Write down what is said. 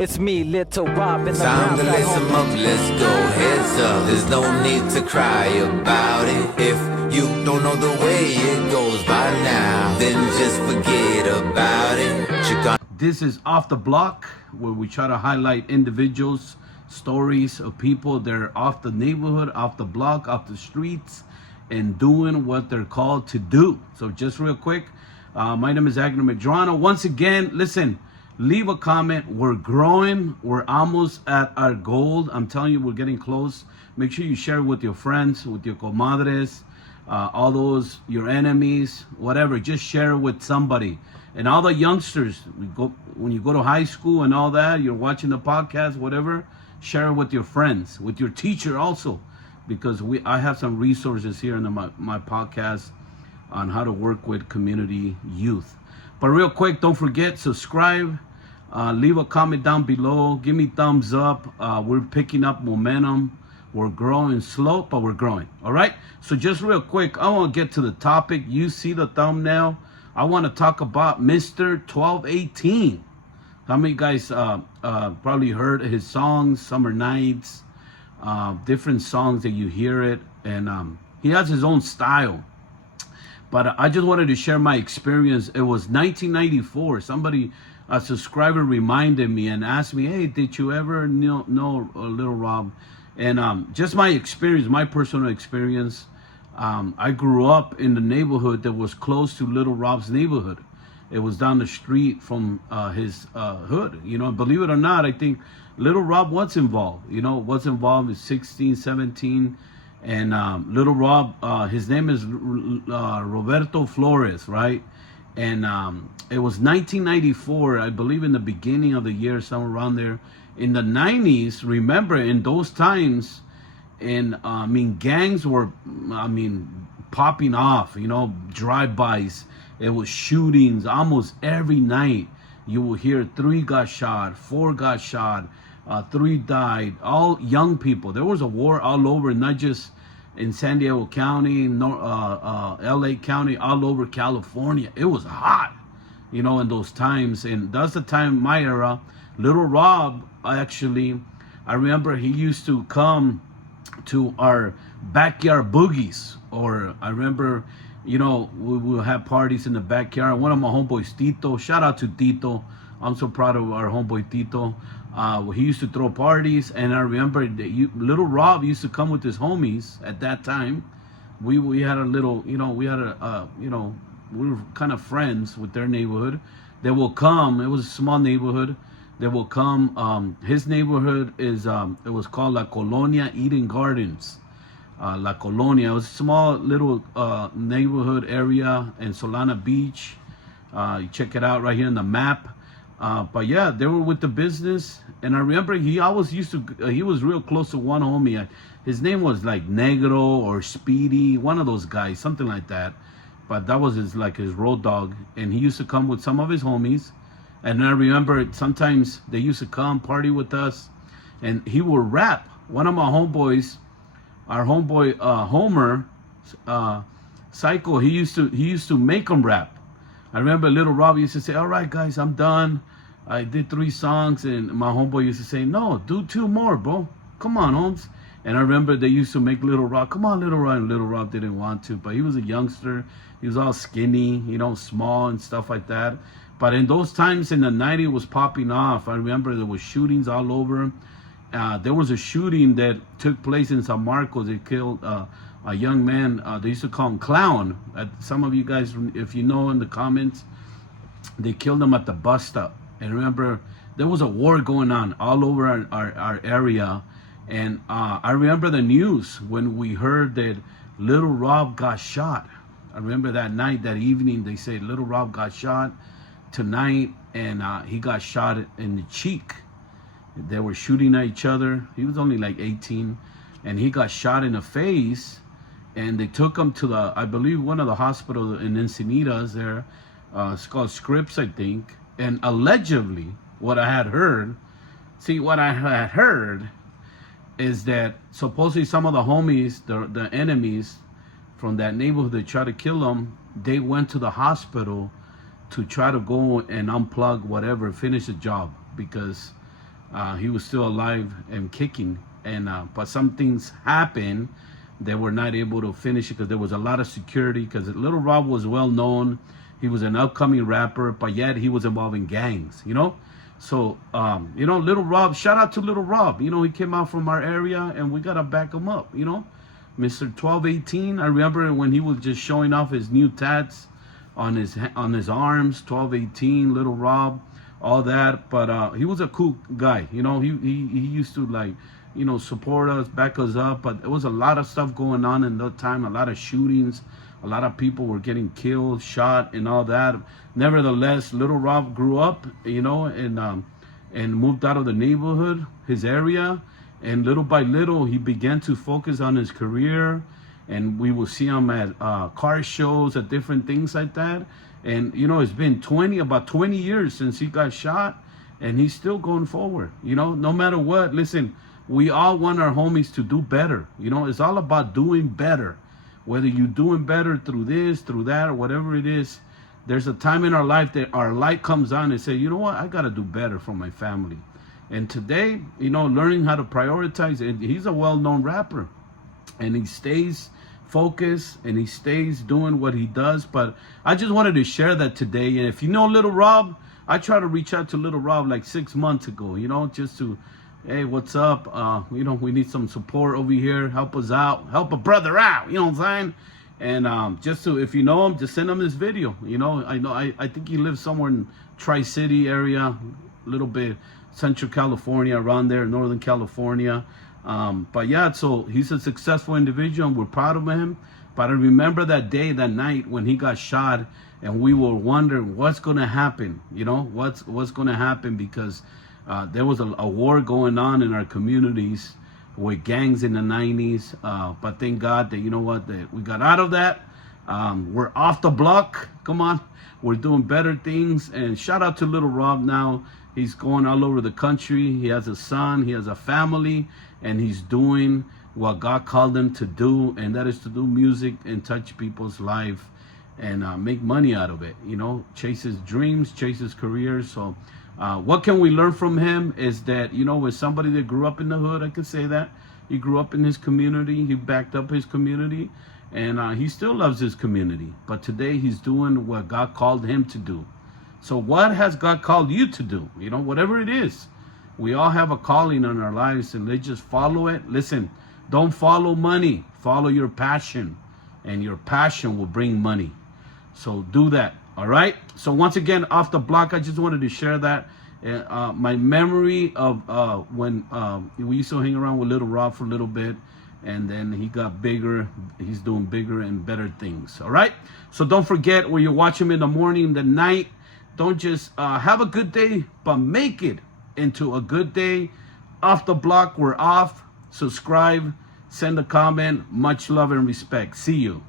It's me, Little Rob, in the Time to round, listen up, let's go, heads up. There's no need to cry about it. If you don't know the way it goes by now, then just forget about it. This is Off the Block, where we try to highlight individuals, stories of people that are off the neighborhood, off the block, off the streets, and doing what they're called to do. So just real quick, my name is Agner Medrano. Once again, listen, leave a comment. We're growing. We're almost at our goal. I'm telling you, we're getting close. Make sure you share it with your friends, with your comadres, all those, your enemies, whatever. Just share it with somebody. And all the youngsters, when you go to high school and all that, you're watching the podcast, whatever, share it with your friends, with your teacher also. Because I have some resources here in my podcast on how to work with community youth. But real quick, don't forget, subscribe. Leave a comment down below. Give me thumbs up. We're picking up momentum. We're growing slow, but we're growing. All right? So just real quick, I want to get to the topic. You see the thumbnail. I want to talk about Mr. 1218. How many guys probably heard his songs, Summer Nights, different songs that you hear it. And he has his own style. But I just wanted to share my experience. It was 1994. Somebody, a subscriber, reminded me and asked me, hey, did you ever know Little Rob? And just my experience, my personal experience. I grew up in the neighborhood that was close to Little Rob's neighborhood. It was down the street from his hood. You know, believe it or not, I think Little Rob was involved. You know, was involved in 16, 17. And Little Rob, his name is Roberto Flores, right? And it was 1994, I believe, in the beginning of the year, somewhere around there. In the 90s, remember, in those times, and gangs were, popping off, you know, drive-bys. It was shootings almost every night. You will hear 3 got shot, 4 got shot, 3 died, all young people. There was a war all over, not just in San Diego County, LA County, all over California. It was hot, you know, in those times. And that's the time, my era. Little Rob, actually, I remember he used to come to our backyard boogies. Or I remember, you know, we would have parties in the backyard. One of my homeboys, Tito, shout out to Tito. I'm so proud of our homeboy Tito. He used to throw parties, and I remember that Little Rob used to come with his homies at that time. We had a little, you know, we were kind of friends with their neighborhood. They will come. It was a small neighborhood. They will come. His neighborhood is, it was called La Colonia Eden Gardens. La Colonia. It was a small little neighborhood area in Solana Beach. You check it out right here on the map. But yeah, they were with the business, and I remember he was real close to one homie. His name was like Negro or Speedy, one of those guys, something like that. But that was his road dog, and he used to come with some of his homies. And I remember sometimes they used to come party with us, and he would rap. One of my homeboys, our homeboy Homer, Psycho, he used to make him rap. I remember Little Rob used to say, all right, guys, I'm done. I did 3 songs, and my homeboy used to say, no, do 2 more, bro. Come on, Holmes. And I remember they used to make Little Rob, come on, Little Rob. And Little Rob didn't want to, but he was a youngster. He was all skinny, you know, small and stuff like that. But in those times in the 90s, it was popping off. I remember there was shootings all over. There was a shooting that took place in San Marcos. They killed a young man. They used to call him Clown. Some of you guys, if you know in the comments, they killed him at the bus stop. And remember, there was a war going on all over our area. And I remember the news when we heard that Little Rob got shot. I remember that night, that evening, they said Little Rob got shot tonight, and he got shot in the cheek. They were shooting at each other. He was only like 18, and he got shot in the face. And they took him to I believe one of the hospitals in Encinitas there. It's called Scripps, I think. And allegedly, what I had heard is that supposedly some of the homies, the enemies from that neighborhood that tried to kill him, they went to the hospital to try to go and unplug whatever, finish the job, because he was still alive and kicking. And but some things happened. They were not able to finish it because there was a lot of security. Because Little Rob was well known. He was an upcoming rapper, but yet he was involved in gangs. So Little Rob. Shout out to Little Rob. He came out from our area, and we gotta back him up. Mr. 1218. I remember when he was just showing off his new tats on his arms. 1218, Little Rob, all that. But he was a cool guy. He used to support us, back us up. But there was a lot of stuff going on in that time. A lot of shootings. A lot of people were getting killed, shot, and all that. Nevertheless, Little Rob grew up, and moved out of the neighborhood, his area. And little by little, he began to focus on his career. And we will see him at car shows, at different things like that. And, it's been about 20 years since he got shot. And he's still going forward, no matter what. Listen, we all want our homies to do better. It's all about doing better. Whether you're doing better through this, through that, or whatever it is, there's a time in our life that our light comes on and say, you know what, I got to do better for my family. And today, learning how to prioritize, and he's a well-known rapper, and he stays focused, and he stays doing what he does. But I just wanted to share that today. And if you know Little Rob, I tried to reach out to Little Rob like 6 months ago, just to, hey, what's up? We need some support over here. Help us out. Help a brother out. You know what I'm saying? And just to, if you know him, just send him this video. I think he lives somewhere in Tri-City area, a little bit Central California, around there, Northern California. But yeah, so he's a successful individual, and we're proud of him. But I remember that day, that night when he got shot, and we were wondering what's going to happen. What's going to happen, because there was a war going on in our communities with gangs in the 90s. But thank God that, that we got out of that. We're off the block. Come on. We're doing better things. And shout out to Little Rob now. He's going all over the country. He has a son. He has a family. And he's doing what God called him to do. And that is to do music and touch people's life and make money out of it. Chase his dreams, chase his careers. So what can we learn from him is that, with somebody that grew up in the hood, I could say that. He grew up in his community. He backed up his community. And he still loves his community. But today he's doing what God called him to do. So what has God called you to do? Whatever it is. We all have a calling in our lives, and let's just follow it. Listen, don't follow money. Follow your passion. And your passion will bring money. So do that. All right. So once again, off the block, I just wanted to share that. My memory of when we used to hang around with Little Rob for a little bit, and then he got bigger. He's doing bigger and better things. All right. So don't forget, when you're watching him in the morning, the night, don't just have a good day, but make it into a good day. Off the block, we're off. Subscribe, send a comment. Much love and respect. See you.